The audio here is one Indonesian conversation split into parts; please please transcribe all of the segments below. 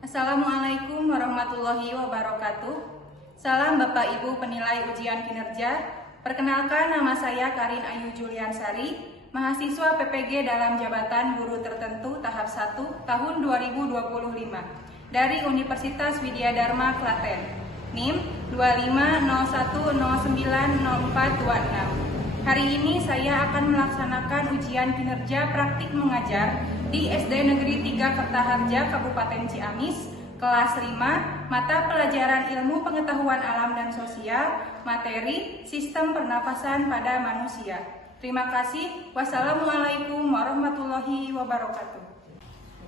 Assalamualaikum warahmatullahi wabarakatuh. Salam Bapak Ibu penilai ujian kinerja. Perkenalkan, nama saya Karin Ayu Juliansari, mahasiswa PPG dalam jabatan guru tertentu tahap 1 tahun 2025 dari Universitas Widya Dharma Klaten. NIM 2501090426. Hari ini saya akan melaksanakan ujian kinerja praktik mengajar di SD Negeri 3 Kertaharja, Kabupaten Ciamis, kelas 5, mata pelajaran Ilmu Pengetahuan Alam dan Sosial, materi Sistem Pernapasan pada Manusia. Terima kasih. Wassalamualaikum warahmatullahi wabarakatuh.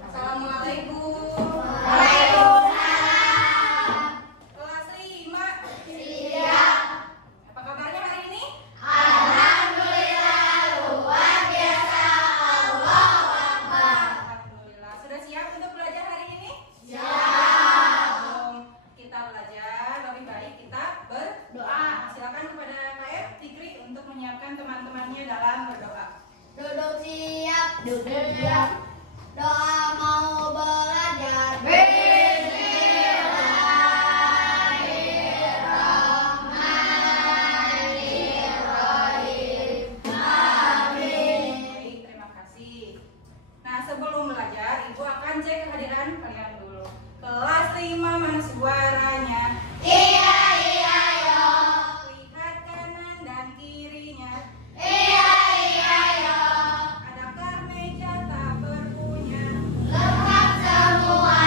Assalamualaikum. Waalaikumsalam. Kelas 5. Siap. Apa kabarnya hari ini? Alhamdulillah, luar biasa. Allahu Akbar. Alhamdulillah. Sudah siap untuk belajar hari ini? Siap. Kita belajar, lebih baik kita berdoa. Silakan kepada KF Fikri untuk menyiapkan teman-temannya dalam berdoa. Duduk siap, duduk siap. Doa mau belajar. Bismillahirrahmanirrahim. Amin. Baik, terima kasih. Nah, sebelum belajar, Ibu akan cek kehadiran kalian dulu. Kelas 5 mana suaranya? Iya, iya, yo. Lihat kanan dan kirinya. Iya, iya, yo. Adakah meja tak berpunya? Lengkap semua.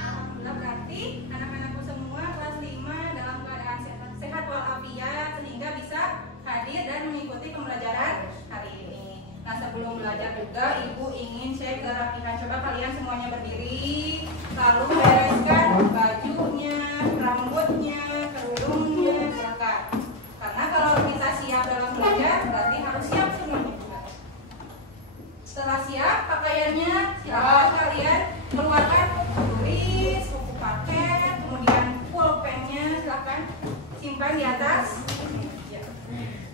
Alhamdulillah, berarti anak-anakku semua kelas 5 dalam keadaan sehat walafiat sehingga bisa hadir dan mengikuti pembelajaran hari ini. Nah, sebelum belajar juga Ibu ingin cek kerapihan. Coba kalian semuanya berdiri, lalu bereskan bajunya, rambutnya, kerudungnya, silakan. Karena kalau kita siap dalam belajar, berarti harus siap semuanya juga. Setelah siap pakaiannya, silakan kalian keluarkan tulis, buku paket, kemudian pulpennya silakan simpan di atas. Ya.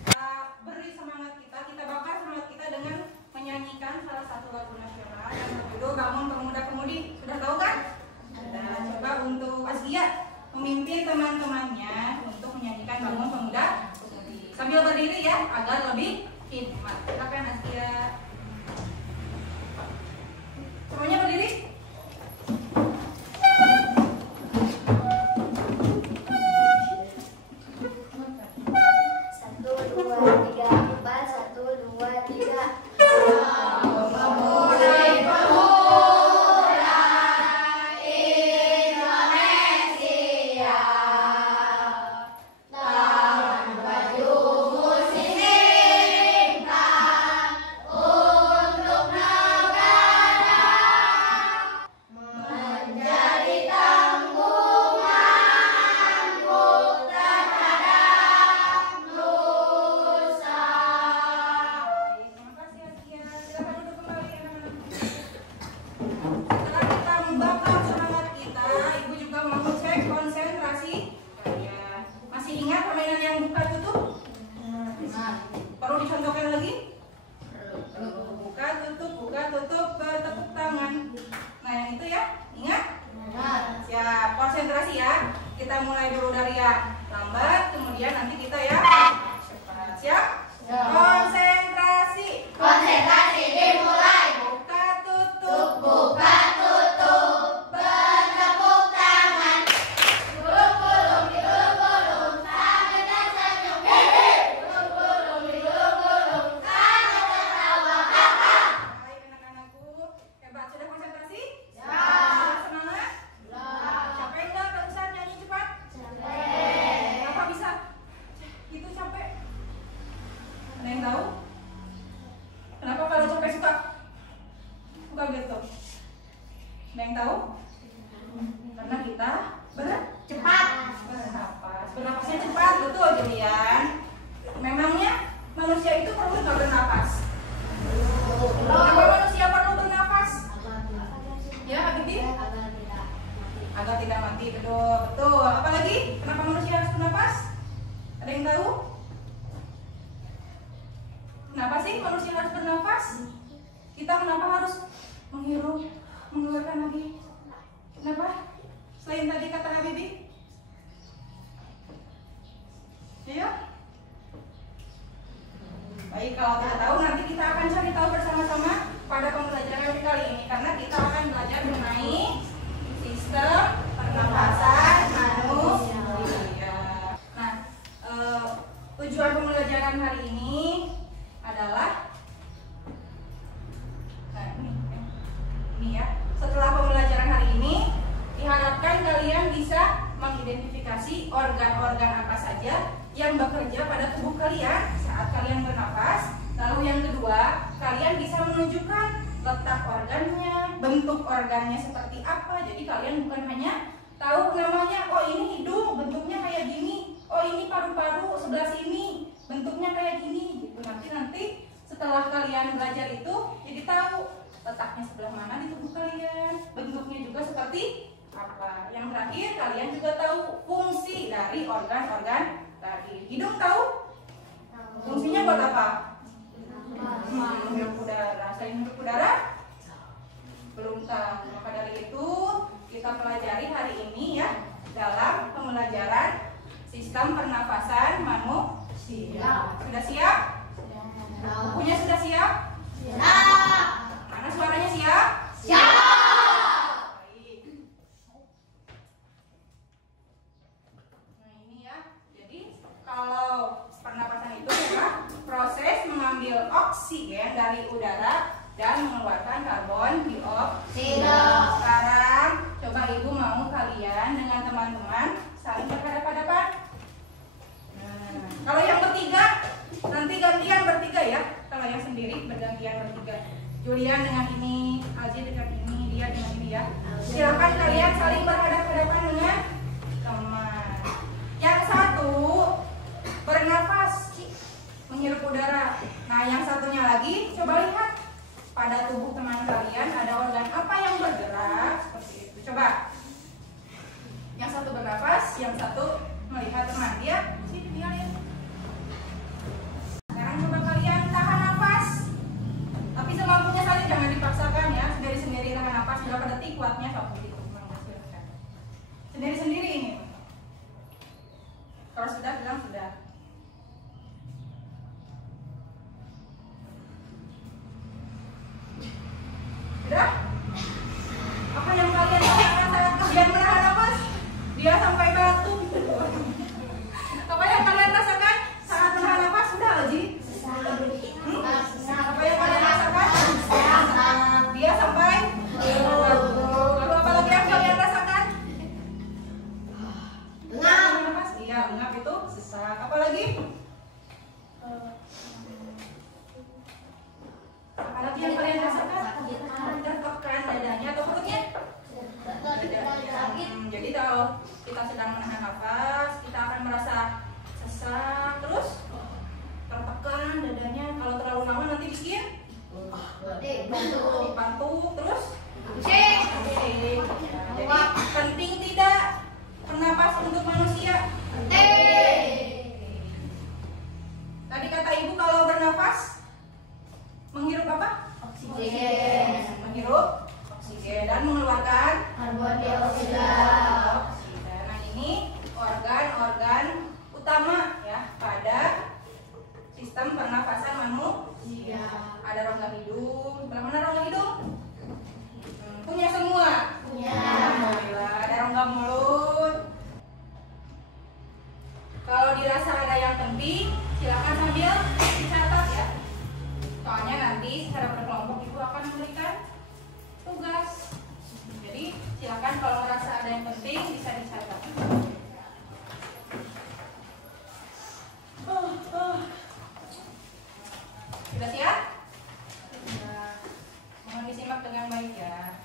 Kita beri semangat kita bakar semangat kita dengan menyanyikan salah satu lagu nasional yang berjudul Bangun Pemuda Pemudi. Sudah tahu kan? Nah, coba untuk Askia memimpin teman-temannya untuk menyanyikan Bangun Pemuda Pemudi. Sambil berdiri ya, agar lebih hikmat. Silakan Askia. Semuanya berdiri. Satu, dua, tiga, empat. Satu, dua, tiga. Pemuda Indonesia, tangan bajumu sisihkan untuk negara, menjadi tanggunganmu terhadap nusa. Terima kasih Askia. Silakan duduk kembali anak-anak. Setelah kita membakar semangat kita, Ibu juga mau cek konsentrasi kalian. Masih ingat permainan yang buka tutup? Perlu dicontohkan lagi? Buka tutup, bertepuk tangan. Nah, yang itu ya, ingat? Siap, konsentrasi ya. Kita mulai dulu dari yang lambat, kemudian nanti kita ya cepat. Siap? Konsentrasi. Konsentrasi dimulai. Buka tutup. Buka tutup, bertepuk tangan. Gulung-gulung, digulung-gulung, sambil tersenyum. Hihi. Gulung-gulung, digulung-gulung, sambil tertawa. Haha. Baik anak-anakku, hebat. Sudah konsentrasi? Ya. Sudah semangat? Lah. Capek nggak barusan nyanyi cepat? Capek. Kenapa bisa? Gitu capek? Ada yang tahu? Kenapa kalau capek suka gitu? Ada yang tahu? Karena kita Cepat. bernapas. Bernapasnya cepat, betul Julian. Memangnya manusia itu perlu nggak bernapas? Kenapa manusia perlu bernapas? Ya, Habibie? Agar tidak mati, betul. Apalagi kenapa manusia harus bernapas? Ada yang tahu? Kenapa sih manusia harus bernapas? Kita kenapa harus menghirup, mengeluarkan lagi? Kenapa? kalau tidak tahu, nanti kita akan cari tahu bersama-sama pada pembelajaran kali ini, karena kita akan belajar mengenai sistem pernapasan manusia. Nah, tujuan pembelajaran hari ini adalah ini ya. Setelah pembelajaran hari ini, diharapkan kalian bisa mengidentifikasi organ-organ apa saja yang bekerja pada tubuh kalian saat kalian bernapas. Lalu yang kedua, kalian bisa menunjukkan letak organnya, bentuk organnya seperti apa. Jadi kalian bukan hanya tahu namanya, oh ini hidung, bentuknya kayak gini, oh ini paru-paru sebelah sini, bentuknya kayak gini gitu. Nanti setelah kalian belajar itu, jadi tahu letaknya sebelah mana di tubuh kalian, bentuknya juga seperti apa. Yang terakhir, kalian juga tahu fungsi dari organ-organ tadi. Hidung tahu? Fungsinya buat apa? Menghirup udara. Selain menghirup udara? Belum tahu. Maka dari itu, kita pelajari hari ini ya dalam pembelajaran sistem pernafasan manusia. Sudah siap? Bukunya sudah siap? Siap. Mana suaranya siap? Siap. Baik. Nah ini ya. Jadi kalau pernapasan itu adalah proses mengambil oksigen dari udara dan mengeluarkan karbon dioksida. Sekarang coba ibu mau kalian dengan teman-teman saling berhadapan-hadapan. Nah, kalau yang bertiga nanti gantian bertiga ya. Kalau yang sendiri bergantian bertiga. Julian dengan ini, Aji dengan ini, dia dengan ini ya. Silakan kalian saling berhadapan-hadapan dengan teman. Yang satu bernafas, menghirup udara. Nah, yang satunya lagi, coba lihat pada tubuh teman kalian ada organ apa yang bergerak seperti itu. Coba. Yang satu bernafas, yang satu melihat teman dia. Sini dia lihat. Sekarang coba kalian tahan nafas. Tapi semampunya saling, jangan dipaksakan ya. Sendiri-sendiri tahan nafas. Berapa detik kuatnya? 1 detik. Sendiri-sendiri ini. Kalau sudah bilang sudah. Sudah? Apa yang kalian rasakan saat kalian menahan nafas? Dia sampai batuk. Apa yang kalian rasakan saat menahan nafas? Sudah, Aji? Apa yang kalian rasakan? Dia sampai batuk. Lalu apa lagi yang kalian rasakan? Engap. Iya, engap itu sesak. Apa lagi? Apa lagi yang kalian rasakan? Tertekan dadanya atau perutnya? Jadi kalau kita sedang menahan nafas, kita akan merasa sesak, terus tertekan dadanya. Kalau terlalu lama nanti bikin batuk, terus pusing. Jadi penting tidak pernapas untuk manusia? Penting. Tadi kata ibu kalau bernafas menghirup apa? Oksigen. Menghirup oksigen dan mengeluarkan karbon dioksida. Nah ini organ-organ utama ya pada sistem pernafasan manusia. Ada rongga hidung. Sebelah mana rongga hidung? Punya semua. Punya. Alhamdulillah. Ada rongga mulut. Kalau dirasa ada yang penting, silakan sambil dicatat ya. Soalnya nanti secara berkelompok ibu akan memberikan tugas. Jadi silakan kalau merasa ada yang penting bisa dicatat. Sudah siap? Nah, mohon disimak dengan baik ya.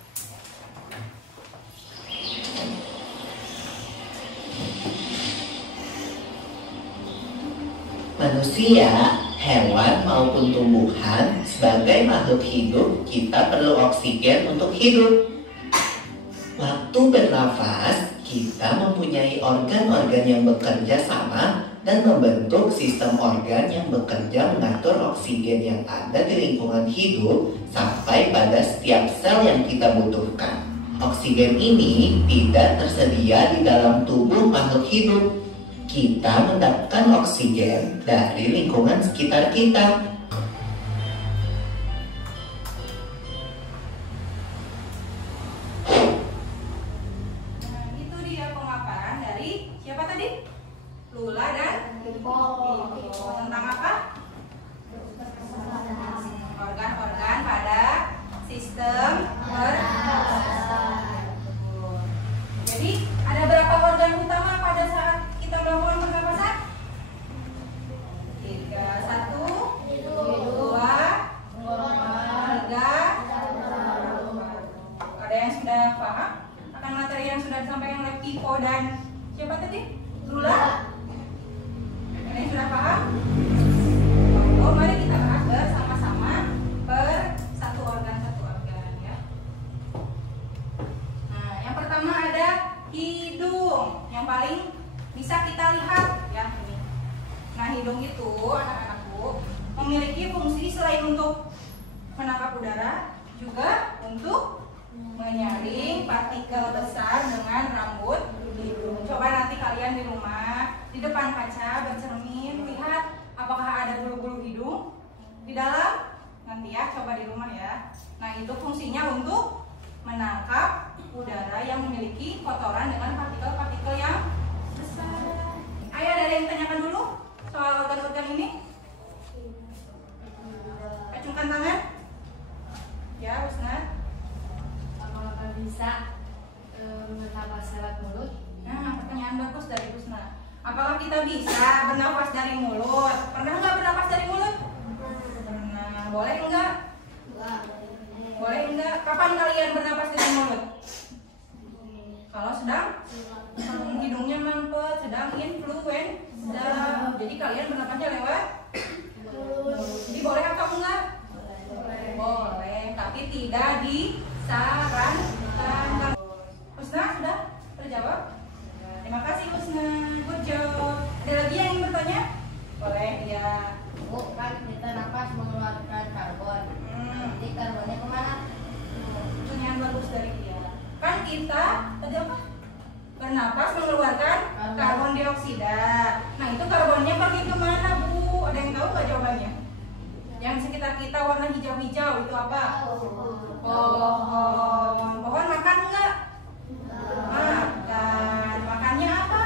Manusia, hewan maupun tumbuhan, sebagai makhluk hidup, kita perlu oksigen untuk hidup. Waktu bernafas, kita mempunyai organ-organ yang bekerja sama dan membentuk sistem organ yang bekerja mengatur oksigen yang ada di lingkungan hidup sampai pada setiap sel yang kita butuhkan. Oksigen ini tidak tersedia di dalam tubuh makhluk hidup. Kita mendapatkan oksigen dari lingkungan sekitar kita. Jadi ada berapa organ utama pada saat kita melakukan pernapasan? 3. 1, 2, 3. Ada yang sudah paham akan materi yang sudah disampaikan oleh Kiko dan siapa tadi? Lula? Ada yang sudah paham? Oh, mari kita bahas bersama-sama per satu organ ya. Nah, yang pertama ada hidung, yang paling bisa kita lihat ya ini. Nah, hidung itu anak-anakku memiliki fungsi selain untuk menangkap udara, juga untuk menyaring partikel besar dengan rambut hidung. Coba nanti kalian di rumah di depan kaca bercermin, lihat apakah ada bulu-bulu hidung di dalam. Nanti ya, coba di rumah ya. Nah, itu fungsinya untuk menangkap udara yang memiliki kotoran dengan partikel-partikel yang besar. Ayo, ada yang tanyakan dulu soal organ-organ ini? Acungkan tangan. Ya, Usnat. Apakah bisa bernafas lewat mulut? Nah, pertanyaan bagus dari Usnat. Apakah kita bisa bernafas dari mulut? Pernah nggak bernafas dari mulut? Pernah. Boleh enggak? Boleh enggak? Kapan kalian bernafas dari mulut? Kalau sedang hidungnya mampet, sedang influenza. Jadi kalian bernafasnya lewat mulut. Jadi boleh atau enggak? Boleh, tapi tidak disarankan. Husna sudah terjawab? Terima kasih Husna, good job. Ada lagi yang ingin bertanya? Boleh ya. Bu, kan kita nafas mengeluarkan karbon. Nanti karbonnya kemana? Pertanyaan bagus dari dia. Kan kita tadi apa? Bernapas mengeluarkan karbon dioksida. Nah, itu karbonnya pergi kemana, Bu? Ada yang tahu nggak jawabannya? Yang di sekitar kita warna hijau-hijau itu apa? Pohon. Pohon makan nggak? Makan. Makannya apa?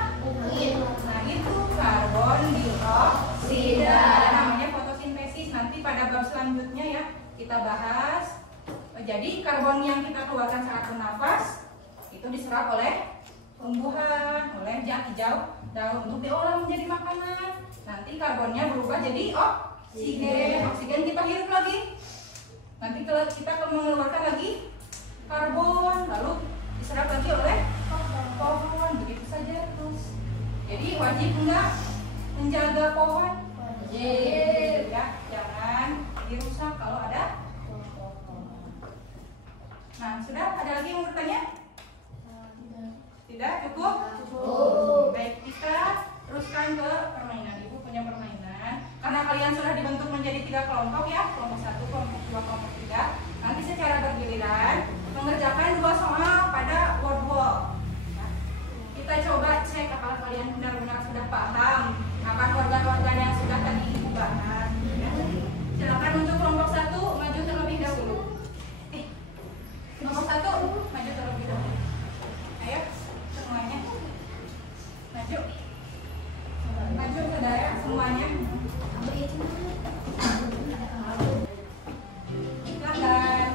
Nah, itu karbon dioksida. Namanya fotosintesis. Nanti pada bab selanjutnya ya kita bahas. Jadi karbon yang kita keluarkan saat bernafas itu diserap oleh tumbuhan, oleh hijau daun untuk diolah menjadi makanan. Nanti karbonnya berubah jadi oksigen. Oksigen kita hirup lagi. Nanti kalau kita mengeluarkan lagi karbon, lalu diserap lagi oleh pohon. Begitu saja terus. Jadi wajib enggak menjaga pohon? Wajib ya, jangan dirusak kalau ada pohon. Nah, sudah ada lagi yang bertanya? Tidak cukup? Baik, kita teruskan ke permainan. Ibu punya permainan. Karena kalian sudah dibentuk menjadi 3 kelompok ya, kelompok 1, kelompok 2, kelompok 3. Nanti secara bergiliran mengerjakan 2 soal pada word wall. Kita coba cek apakah kalian benar-benar sudah paham akan organ-organ yang sudah tadi ibu bahas. Silakan untuk kelompok 1 maju terlebih dahulu. Kelompok 1 maju terlebih dahulu. Ayo semuanya maju. Maju saudara semuanya. Silakan.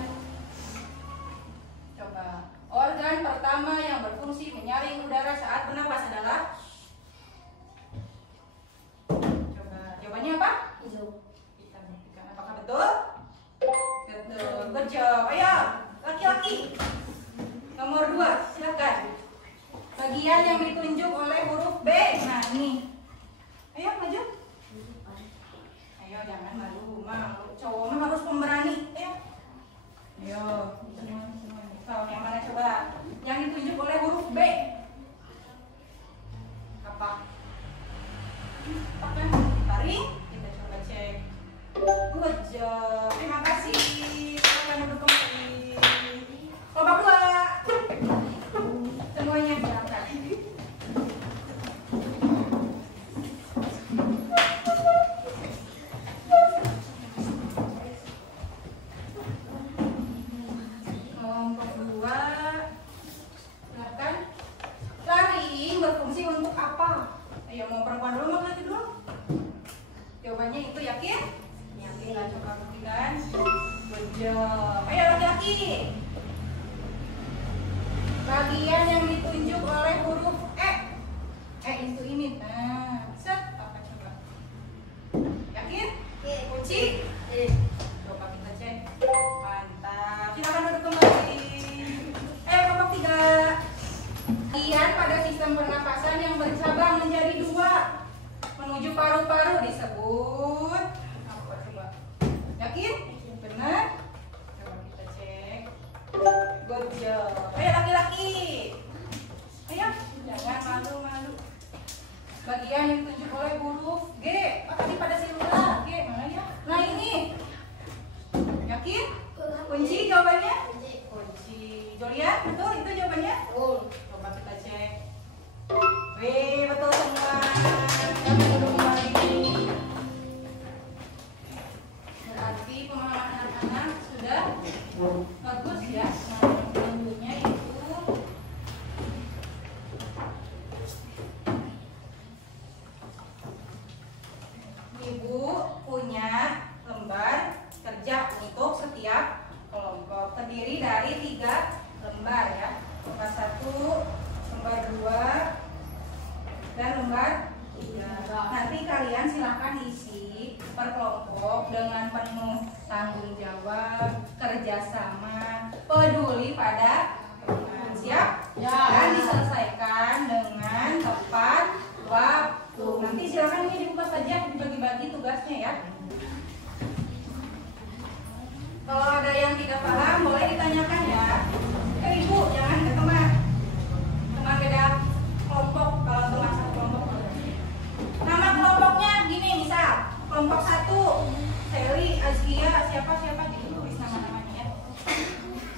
Coba. Organ pertama yang berfungsi menyaring udara saat bernafas adalah? Coba. Jawabannya apa? Kita buktikan apakah betul? Betul. Good job. Ayo, laki-laki. Nomor 2, silakan. Bagian yang ditunjuk oleh huruf B. Nah, ini. Ayo maju. Ayo jangan malu, cowok mah harus pemberani. Ayo. Ayo, semuanya. Tahu yang mana coba? Yang ditunjuk oleh huruf B. Apa? Apakah tarik? Kita coba cek. Good job. Terima kasih. Silakan duduk kembali. Kelompok 2. Semuanya silakan. Kelompok 2. Silakan. Laring berfungsi untuk apa? Ayo, mau perempuan dulu, mau laki dulu? Jawabannya itu yakin? Yakin, nggak coba buktikan. Good job. Ayo laki-laki. Bagian yang ditunjuk diginiin. Nah, set apa coba? Yakin? Kunci? Coba kita cek. Mantap. Silakan duduk kembali. Kelompok 3. Bagian pada sistem pernapasan yang bercabang menjadi 2 menuju paru-paru disebut apa coba? Yakin? Benar? Coba kita cek. Good job. Ayo laki-laki. Ayo, jangan malu-malu. Bagian yang ditunjuk oleh huruf G. Oh, tadi pada silula. G mana ya? Nah ini. Yakin? Kunci jawabannya? Kunci. Julian, betul itu jawabannya? Betul. Coba kita cek. Wih, betul semua. Kami duduk kembali. Berarti pemahaman anak-anak sudah bagus ya. Nah, selanjutnya itu Ibu punya lembar kerja untuk setiap kelompok. Terdiri dari 3 lembar ya. Lembar 1, lembar 2, dan lembar 3. Nanti kalian silahkan isi per kelompok dengan penuh tanggung jawab, kerjasama, peduli pada teman. Siap? Ya. Dan diselesaikan dengan tepat waktu. Nanti silakan ini dibuka saja, dibagi-bagi tugasnya ya. Kalau ada yang tidak paham boleh ditanyakan ya. Ibu jangan ke teman beda kelompok. Kalau teman satu kelompok nama kelompoknya gini, misal kelompok 1 Sally, Azkia, siapa gitu, tulis nama-namanya ya.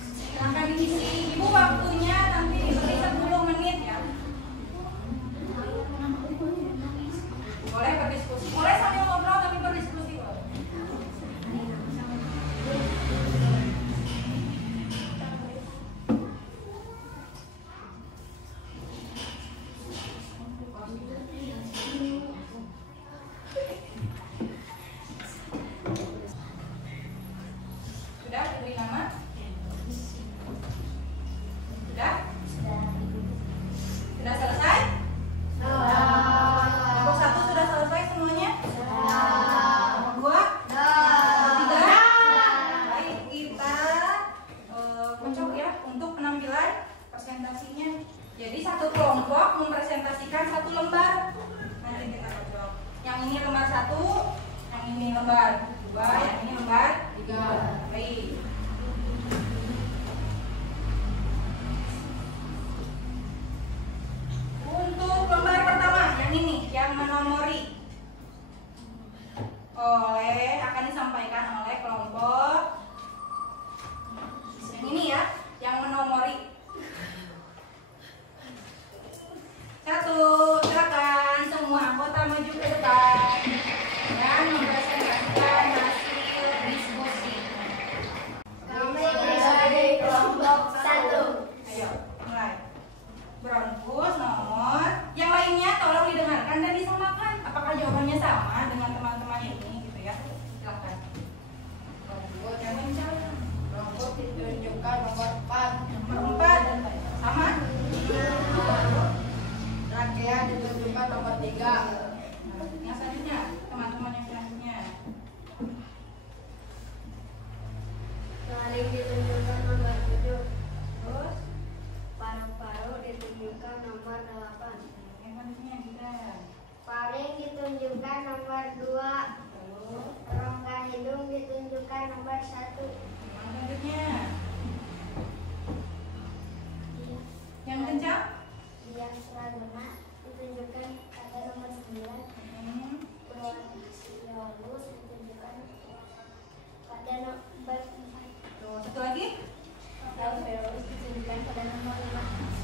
Silahkan diisi. Ibu waktunya nanti diberi 10 menit ya. Boleh berdiskusi, boleh sambil ngobrol tapi berdiskusi. Sudah diberi nama? Sudah? Sudah selesai? Kelompok 1 sudah selesai semuanya? Kelompok 2? Kelompok 3? Baik, kita cocok ya untuk penampilan presentasinya. Jadi satu kelompok mempresentasikan 1 lembar. Nanti kita cocok. Yang ini lembar 1, yang ini lembar 2, yang ini lembar 3. Baik. Untuk lembar pertama yang ini, yang menomori akan disampaikan oleh kelompok yang ini ya, yang menomori. 1, silakan semua anggota maju ke depan dan mempresentasikan hasil diskusi. Kami dari kelompok 1. Ayo, mulai. Bronkus nomor. Yang lainnya tolong didengarkan dan disamakan. Apakah jawabannya sama dengan teman-teman ini gitu ya? Silakan. Bronkus yang mencari. Kelompok ditunjukkan nomor 4. Nomor 4 sama. Rangkaian ditunjukkan nomor 3. Yang selanjutnya, teman-teman yang selanjutnya. Taring ditunjukkan nomor 7. Terus Paru-paru ditunjukkan nomor 8. yang selanjutnya kita. Paring ditunjukkan nomor 2. Terus Rongga hidung ditunjukkan nomor 1. yang selanjutnya. Yang kencang. Biang seraguna ditunjukkan pada nomor 9. Bronchiolus ditunjukkan pada nomor 4. Tuh, satu lagi. Alveolus ditunjukkan pada nomor 5.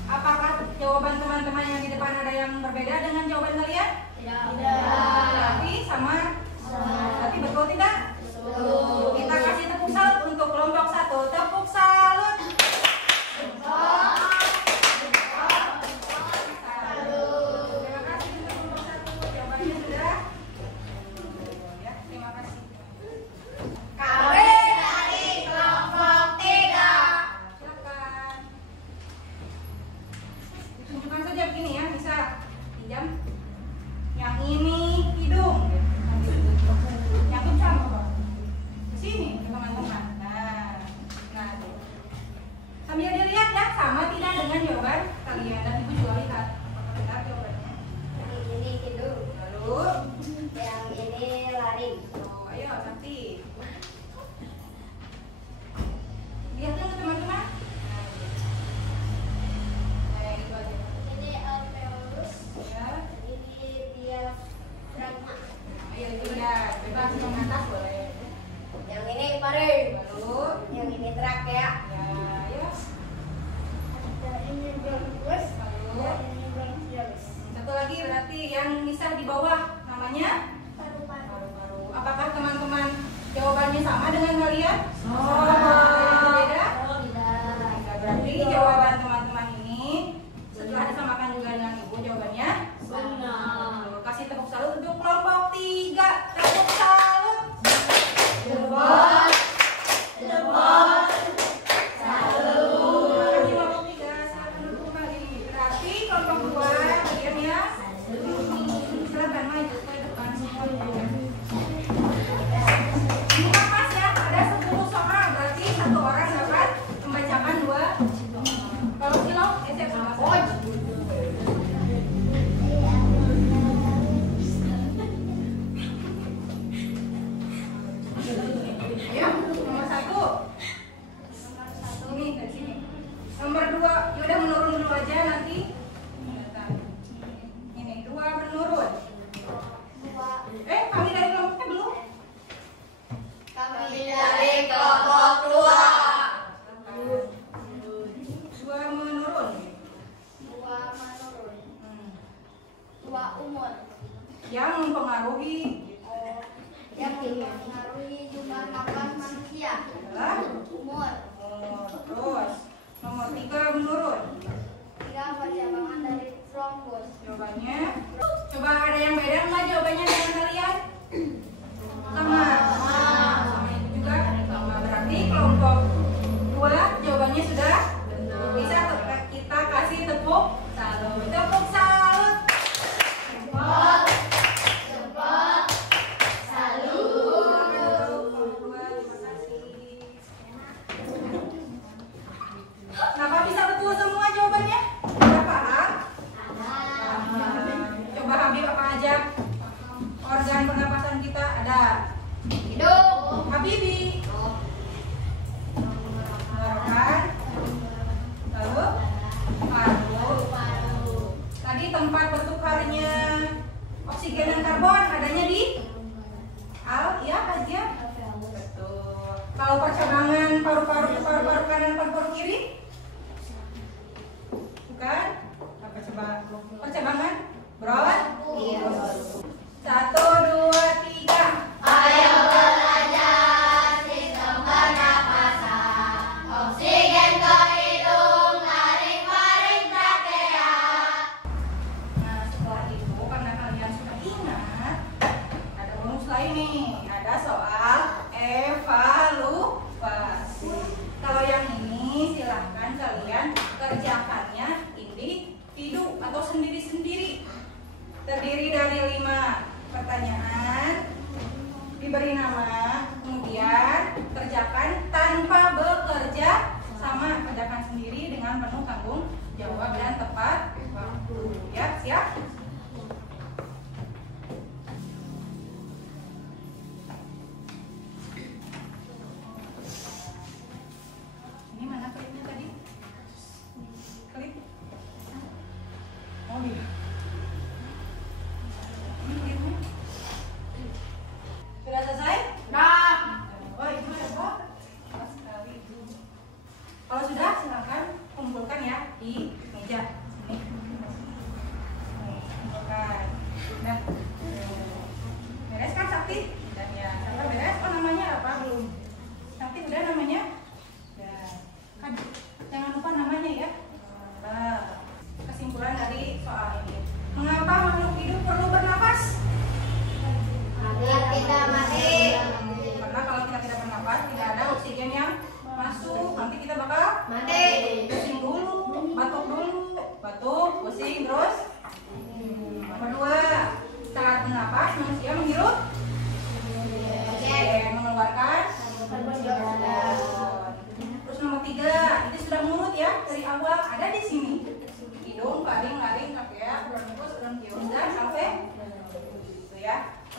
Apakah jawaban teman-teman yang di depan ada yang berbeda dengan jawaban kalian? Tidak. Berarti sama? Berarti betul tidak? Betul. Kita kasih tepuk salut untuk kelompok 1. Tepuk salut. Terima kasih untuk kelompok 1. Jawabannya sudah? Ya, terima kasih. Kami dari kelompok 3. Silakan. Ditunjukkan saja begini ya, bisa pinjam. kalian dan ibu juga lihat apakah benar jawabannya. Ini tidur. Lalu, Yang ini lari. oh, ayo cantik. Lihat dulu teman-teman. Nah, yang itu aja. Ini Alveolus. Ya, Ini diafragma. ayo lihat. Bebas yang atas boleh. Yang ini paru. Lalu, Yang ini trakea. ya, ayo. Ada ini bronkus. Lalu, Dan ini bronchiolus. satu lagi berarti yang bisa di bawah namanya Paru-paru. paru-paru. Apakah teman-teman jawabannya sama dengan kalian? Sama. Beda? Tidak. Nah, berarti jawaban teman-teman ini setelah disamakan juga dengan ibu jawabannya Benar. kasih tepuk salut untuk kelompok 3. Tepuk salut. Jebot. Jebot. Terima kasih kelompok 3. Silakan duduk kembali. Berarti kelompok 2 diam ya. Silakan maju ke depan semuanya. Ini pas ya, ada 10 soal. Berarti satu orang dapat membacakan 2. Kalau silong, siap sama saya. Ayo, nomor 1. Ini dari sini. Nomor 2, yaudah menurun dulu aja nanti. Ini 2 menurun. Kami dari kelompoknya belum? Kami dari kelompok 2. 2 menurun. 2 menurun. Hmm. 2 umur. Yang mempengaruhi Yang mempengaruhi jumlah nafas manusia. adalah Umur. terus nomor 3 menurun. 3 percabangan dari trombus. Jawabannya, coba ada yang beda nggak jawabannya dengan kalian? Sama. Sama itu juga sama. Berarti kelompok 2 jawabannya sudah bisa kita kasih tepuk salut. Tepuk salut. Jebot. Jebot. Salut. Kelompok 2, terima kasih. Kenapa bisa betul semua jawabannya? Udah paham? Coba Habib apa aja? Organ pernapasan kita ada. Hidung. Habibi. Tenggorokan. Lalu paru. Tadi tempat bertukarnya oksigen dan karbon adanya di ya Haja. Betul. Kalau percabangan paru-paru ke paru-paru kanan paru-paru kiri? Bukan? Percabangan? Berat? Iya. 1, 2, 3. Ayo belajar sistem pernapasan. Oksigen ke hidung, narik-narik trakea. Nah, setelah itu karena kalian sudah ingat, ada rumus lain nih. Ada soal evaluasi. Kalau yang ini silahkan kalian kerjakannya individu atau sendiri-sendiri. Terdiri dari 5 pertanyaan, diberi nama, kemudian kerjakan tanpa bekerja sama. Kerjakan sendiri dengan penuh tanggung jawab dan tepat waktu. Ya, siap? Ini mana klipnya tadi? Klip? Oh iya. Ini klipnya. Sudah selesai? Nah. Oh, itu ada apa? Pas sekali. Kalau sudah, silakan kumpulkan ya di meja sini. Kumpulkan. Nah, beres kan Sakti? Dan ya, siapa beres? Oh, namanya apa? Belum. Sakti udah namanya? Ya. Kan, jangan lupa namanya ya. Nah, kesimpulan dari soal ini.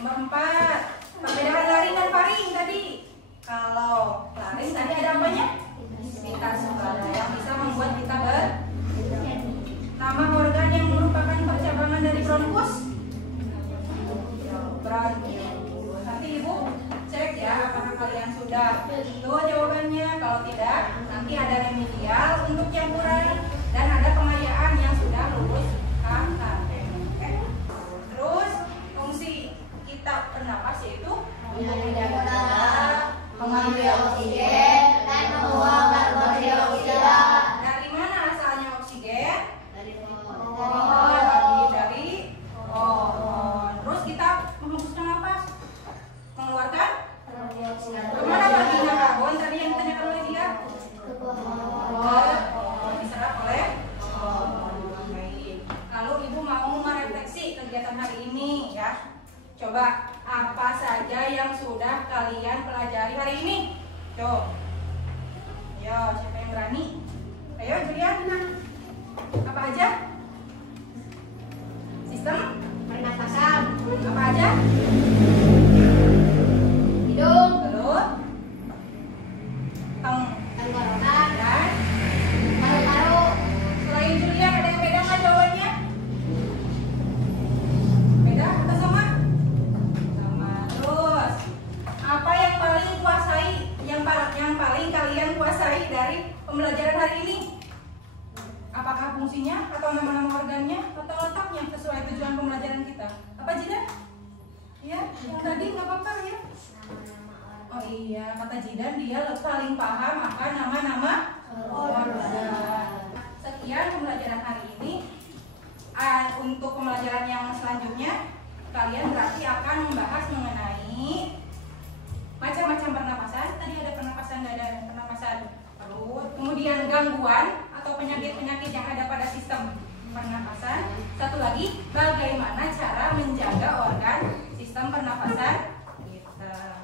Nomor 4, perbedaan laring dan faring tadi. Kalau laring tadi ada apanya? Aktivitas yang bisa membuat kita nama organ yang merupakan percabangan dari bronkus. Bronkus. Nanti ibu cek ya apakah kalian sudah itu jawabannya. Kalau tidak, nanti ada remedial untuk yang kurang dan ada pengayaan yang sudah lulus KKN. Terus fungsi kita bernapas yaitu untuk menjaga mengambil oksigen dan membuang karbon dioksida. Dari mana asalnya oksigen? Dari pohon. Dari pohon. Terus kita menghembuskan nafas, mengeluarkan kemana baginya karbon tadi yang ditanyakan oleh dia? Ke pohon. Diserap oleh pohon. Baik. Lalu ibu mau merefleksi kegiatan hari ini ya. Coba apa saja yang sudah kalian pelajari hari ini? Coba. Yo, siapa yang berani? Ayo Julian. Apa aja? Sistem pernapasan. Apa aja? Hidung, mulut, tenggorokan, dan paru-paru. Selain Julian ada yang beda nggak jawabannya? Beda atau sama? Sama. Terus apa yang paling kuasai, yang paling kalian kuasai dari pembelajaran hari ini? Apakah fungsinya atau nama-nama organnya atau letaknya sesuai tujuan pembelajaran kita? Apa Jidan? Ya, yang tadi nggak apa-apa ya. Oh iya, kata Jidan dia paling paham akan nama-nama organ. Sekian pembelajaran hari ini. Untuk pembelajaran yang selanjutnya, kalian berarti akan membahas mengenai macam-macam pernapasan. Tadi ada pernapasan dada dan pernapasan perut. Kemudian gangguan atau penyakit-penyakit yang ada pada sistem pernapasan. Satu lagi, bagaimana cara menjaga organ sistem pernapasan kita.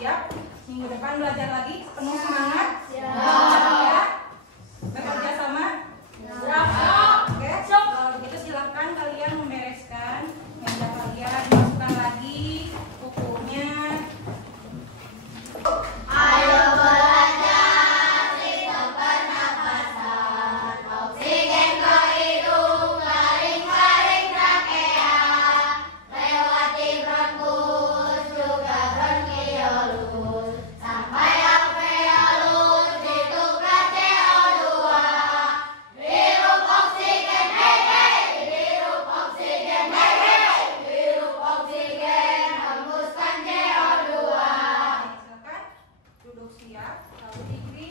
Siap? Minggu depan belajar lagi, penuh semangat? Ya. Bekerja sama? Oke. Kalau begitu silakan kalian membereskan meja kalian, masukkan lagi bukunya. Ayo belajar sistem pernapasan, oksigen ke hidung, laring-laring trakea, lewati bronkus, juga bronkiolus, sampai alveolus, ditukar CO2, hirup oksigen, hirup oksigen, hirup oksigen, hembuskan CO2. Silakan duduk siap. Lalu Fikri,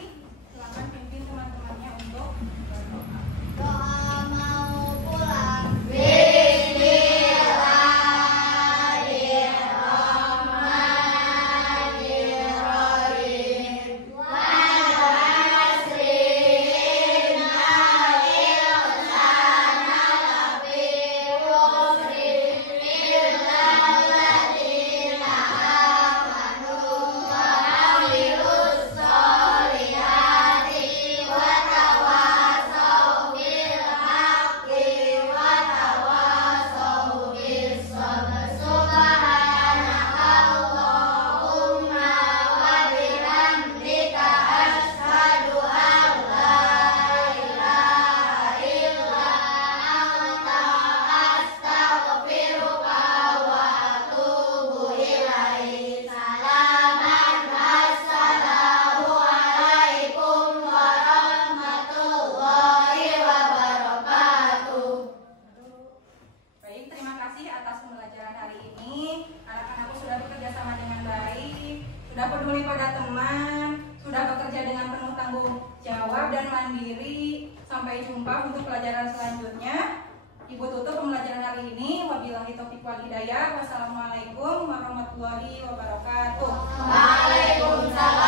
silakan pimpin teman-temannya untuk berdoa. Doa mau pulang. Bismillahirrahmanirrahim. Wanasrin al-insana lafi khusrin illa alladziina amanu wa 'amilus sholihati wa tawassaw bil haqqi wa tawassaw bis sabr. Subhanakallahumma wa bihamdika asyhadu an la ilaha illa anta astaghfiruka wa atubu ilaik. Salaman, assalamu alaikum warahmatullahi wabarakatuh. Baik, terima kasih atas pembelajaran hari ini. Anak-anakku sudah bekerja sama dengan baik, sudah peduli pada teman, sudah bekerja dengan penuh tanggung jawab dan mandiri. Sampai jumpa untuk pelajaran selanjutnya. Ibu tutup pembelajaran hari ini. Wabillahi taufiq wal hidayah. Wassalamualaikum warahmatullahi wabarakatuh. Waalaikumsalam